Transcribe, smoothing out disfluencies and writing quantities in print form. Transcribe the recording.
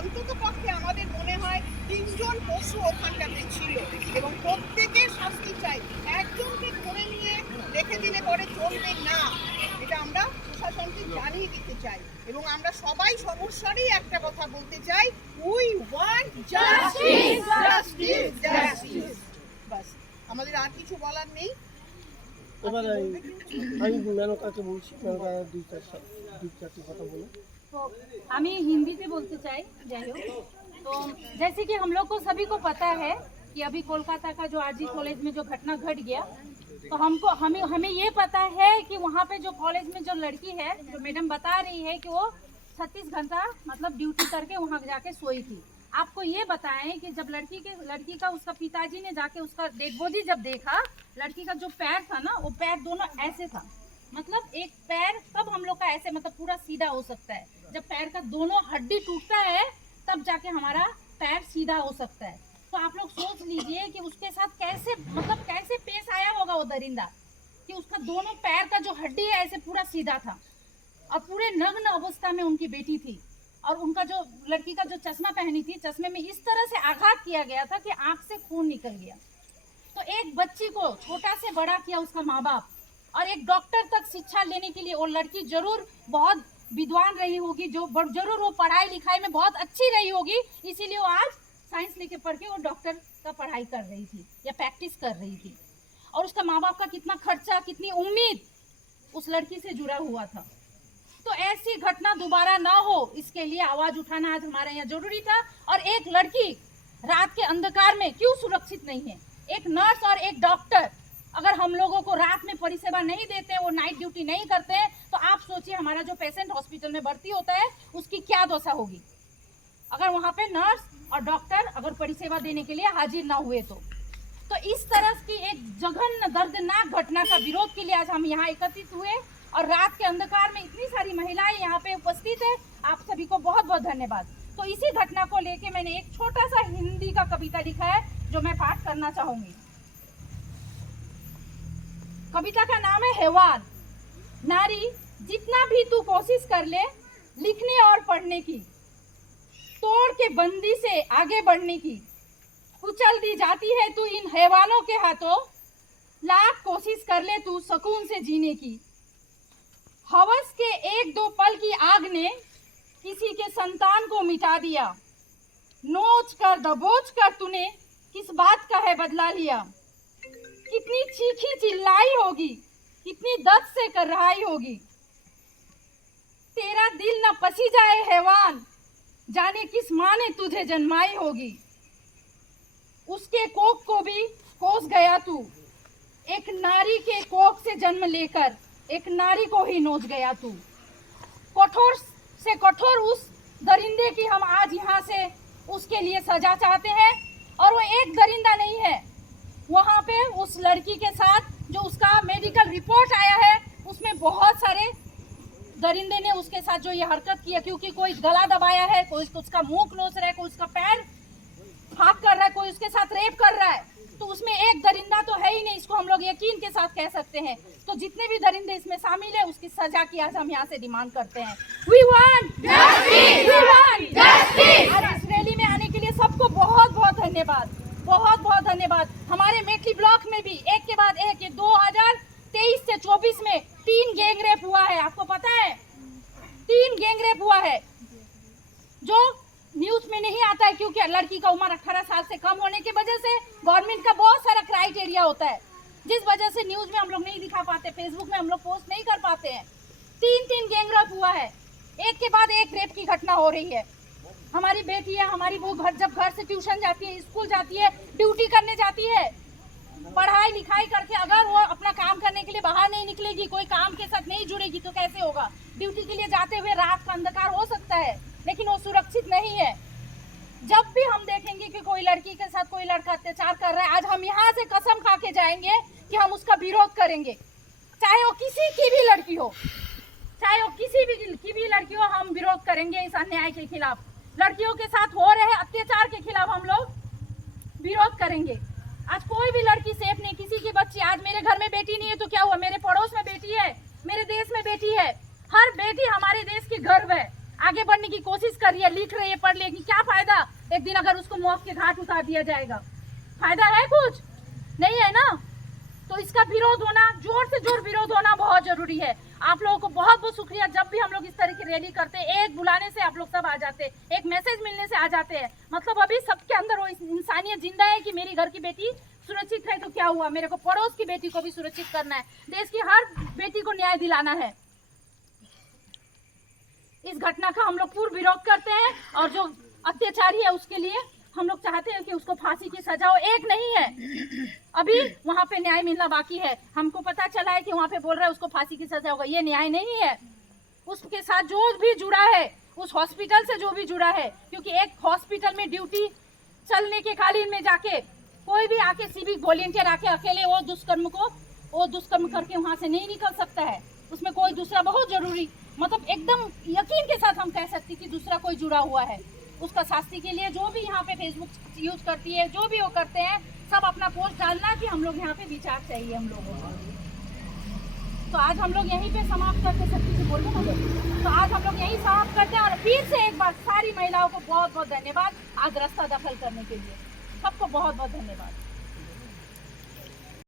অন্ততপক্ষে আমাদের মনে হয় 3 জন পশু ওখানটাতে ছিল এবং প্রত্যেকের শাস্তি চাই। একজনকে ধরে নিয়ে রেখে দিলে পরে চলবে না, এটা আমরা প্রশাসনকে জানিয়ে দিতে চাই। এবং আমরা সবাই সমস্যারই একটা কথা বলতে চাই, we want justice, justice, justice. বাস, আমাদের আর কিছু বলার নেই। এবার আমি মেনকাকে বলছি, মেনকা দুই চারটি কথা বলে। तो हमें हिंदी से बोलते चाहे जय हो। तो जैसे कि हम लोग को सभी को पता है कि अभी कोलकाता का जो आरजी कॉलेज में जो घटना घट गया, तो हमें ये पता है कि वहाँ पे जो कॉलेज में जो लड़की है, जो मैडम बता रही है कि वो 36 घंटा मतलब ड्यूटी करके वहाँ जाके सोई थी। आपको ये बताएं कि जब लड़की का उसका पिताजी ने जाके उसका डेड बॉडी जब देखा, लड़की का जो पैर था ना, वो पैर दोनों ऐसे था, मतलब एक पैर तब हम लोग का ऐसे मतलब पूरा सीधा हो सकता है, जब पैर का दोनों हड्डी टूटता है तब जाके हमारा पैर सीधा हो सकता है। तो आप लोग सोच लीजिए कि उसके साथ कैसे पेश आया होगा वो दरिंदा, कि उसका दोनों पैर का जो हड्डी है ऐसे पूरा सीधा था और पूरे नग्न अवस्था में उनकी बेटी थी, और उनका जो लड़की का जो चश्मा पहनी थी, चश्मे में इस तरह से आघात किया गया था कि आंख से खून निकल गया। तो एक बच्ची को छोटा से बड़ा किया उसका माँ बाप, और एक डॉक्टर तक शिक्षा लेने के लिए वो लड़की जरूर बहुत विद्वान रही होगी, जो जरूर वो पढ़ाई लिखाई में बहुत अच्छी रही होगी, इसीलिए वो आज साइंस लेके पढ़ के वो डॉक्टर का पढ़ाई कर रही थी या प्रैक्टिस कर रही थी। और उसका माँ बाप का कितना खर्चा, कितनी उम्मीद उस लड़की से जुड़ा हुआ था। तो ऐसी घटना दोबारा ना हो, इसके लिए आवाज उठाना आज हमारे यहाँ जरूरी था। और एक लड़की रात के अंधकार में क्यों सुरक्षित नहीं है? एक नर्स और एक डॉक्टर अगर हम लोगों को रात में परिसेवा नहीं देते, वो नाइट ड्यूटी नहीं करते हैं, तो आप सोचिए हमारा जो पेशेंट हॉस्पिटल में भर्ती होता है उसकी क्या दशा होगी, अगर वहाँ पे नर्स और डॉक्टर अगर परिसेवा देने के लिए हाजिर ना हुए तो। इस तरह की एक जघन्य दर्दनाक घटना का विरोध के लिए आज हम यहाँ एकत्रित हुए, और रात के अंधकार में इतनी सारी महिलाएं यहाँ पे उपस्थित है। आप सभी को बहुत बहुत धन्यवाद। तो इसी घटना को लेके मैंने एक छोटा सा हिंदी का कविता लिखा है जो मैं पाठ करना चाहूंगी। कविता का नाम है हैवान। नारी, जितना भी तू कोशिश कर ले लिखने और पढ़ने की, तोड़ के बंदी से आगे बढ़ने की, कुचल दी जाती है तू इन हैवानों के हाथों, लाख कोशिश कर ले तू सुकून से जीने की। हवस के 1-2 पल की आग ने किसी के संतान को मिटा दिया, नोच कर दबोच कर तूने किस बात का है बदला लिया। कितनी चीखी चिल्लाई होगी, कितनी दर्द से कर रहाई होगी, तेरा दिल न पसी जाए हैवान, जाने किस माँ ने तुझे जन्माई होगी। उसके कोख को भी कोस गया तू, एक नारी के कोख से जन्म लेकर एक नारी को ही नोच गया तू। कठोर से कठोर उस दरिंदे की हम आज यहाँ से उसके लिए सजा चाहते हैं। और वो एक दरिंदा नहीं है, वहाँ पे उस लड़की के साथ जो उसका मेडिकल रिपोर्ट आया है उसमें बहुत सारे दरिंदे ने उसके साथ जो ये हरकत किया, क्योंकि कोई गला दबाया है, कोई उसका मुंह नोच रहा है, कोई उसका पैर फाक कर रहा है, कोई उसके साथ रेप कर रहा है, तो उसमें एक दरिंदा तो है ही नहीं, इसको हम लोग यकीन के साथ कह सकते हैं। तो जितने भी दरिंदे इसमें शामिल है उसकी सजा की आज हम यहाँ से डिमांड करते हैं। We want justice! We want justice! आज इस रैली में आने के लिए सबको बहुत बहुत धन्यवाद, बहुत बहुत धन्यवाद। हमारे मेटली ब्लॉक में भी एक के बाद एक, ये 2023 से 24 में 3 गैंग रेप हुआ है, आपको पता है? 3 गैंग रेप हुआ है जो न्यूज में नहीं आता है, क्योंकि लड़की का उम्र 18 साल से कम होने की वजह से गवर्नमेंट का बहुत सारा क्राइटेरिया होता है, जिस वजह से न्यूज में हम लोग नहीं दिखा पाते, फेसबुक में हम लोग पोस्ट नहीं कर पाते हैं। 3 गैंग रेप हुआ है, एक के बाद एक रेप की घटना हो रही है। हमारी बेटी है, हमारी वो जब घर से ट्यूशन जाती है, स्कूल जाती है, ड्यूटी करने जाती है, पढ़ाई लिखाई करके अगर वो अपना काम करने के लिए बाहर नहीं निकलेगी, कोई काम के साथ नहीं जुड़ेगी तो कैसे होगा? ड्यूटी के लिए जाते हुए रात का अंधकार हो सकता है, लेकिन वो सुरक्षित नहीं है। जब भी हम देखेंगे कि कोई लड़की के साथ कोई लड़का अत्याचार कर रहा है, आज हम यहाँ से कसम खा के जाएंगे कि हम उसका विरोध करेंगे, चाहे वो किसी की भी लड़की हो, चाहे वो किसी भी की भी लड़की हो, हम विरोध करेंगे इस अन्याय के खिलाफ। लड़कियों के साथ हो रहे अत्याचार के खिलाफ हम लोग विरोध करेंगे। आज कोई भी लड़की सेफ नहीं, किसी की बच्ची, आज मेरे घर में बेटी नहीं है तो क्या हुआ, मेरे पड़ोस में बेटी है, मेरे देश में बेटी है, हर बेटी हमारे देश की गर्व है। आगे बढ़ने की कोशिश कर रही है, लिख रही है, पढ़ रही है, कि क्या फायदा एक दिन अगर उसको मौत के घाट उतार दिया जाएगा? फायदा है कुछ? नहीं है ना। तो इसका विरोध होना, जोर से जोर विरोध होना बहुत जरूरी है। आप लोगों को बहुत बहुत शुक्रिया। जब भी हम लोग इस तरह की रैली करते हैं, एक बुलाने से आप लोग सब आ जाते हैं, एक मैसेज मिलने से आ जाते हैं। मतलब अभी सबके अंदर वो इंसानियत जिंदा है कि मेरी घर की बेटी सुरक्षित है तो क्या हुआ, मेरे को पड़ोस की बेटी को भी सुरक्षित करना है, देश की हर बेटी को न्याय दिलाना है। इस घटना का हम लोग पूर्ण विरोध करते हैं और जो अत्याचारी है उसके लिए हम लोग चाहते हैं कि उसको फांसी की सजा हो। एक नहीं है, अभी वहाँ पे न्याय मिलना बाकी है। हमको पता चला है कि वहाँ पे बोल रहा है उसको फांसी की सजा होगा, ये न्याय नहीं है। उसके साथ जो भी जुड़ा है, उस हॉस्पिटल से जो भी जुड़ा है, क्योंकि एक हॉस्पिटल में ड्यूटी चलने के कालीन में जाके कोई भी आके सिविक वॉलेंटियर आके अकेले वो दुष्कर्म करके वहाँ से नहीं निकल सकता है। उसमें कोई दूसरा बहुत जरूरी, मतलब एकदम यकीन के साथ हम कह सकते कि दूसरा कोई जुड़ा हुआ है। उसका शास्ति के लिए जो भी यहाँ पे फेसबुक यूज करती है, जो भी वो करते हैं, सब अपना पोस्ट डालना कि हम लोग यहाँ पे विचार चाहिए हम लोगों को। तो आज हम लोग यहीं पे समाप्त करते, सब कुछ बोल रहे हैं, तो आज हम लोग यहीं समाप्त करते हैं। और फिर से एक बार सारी महिलाओं को बहुत बहुत धन्यवाद आज रास्ता दखल करने के लिए। सबको बहुत बहुत धन्यवाद।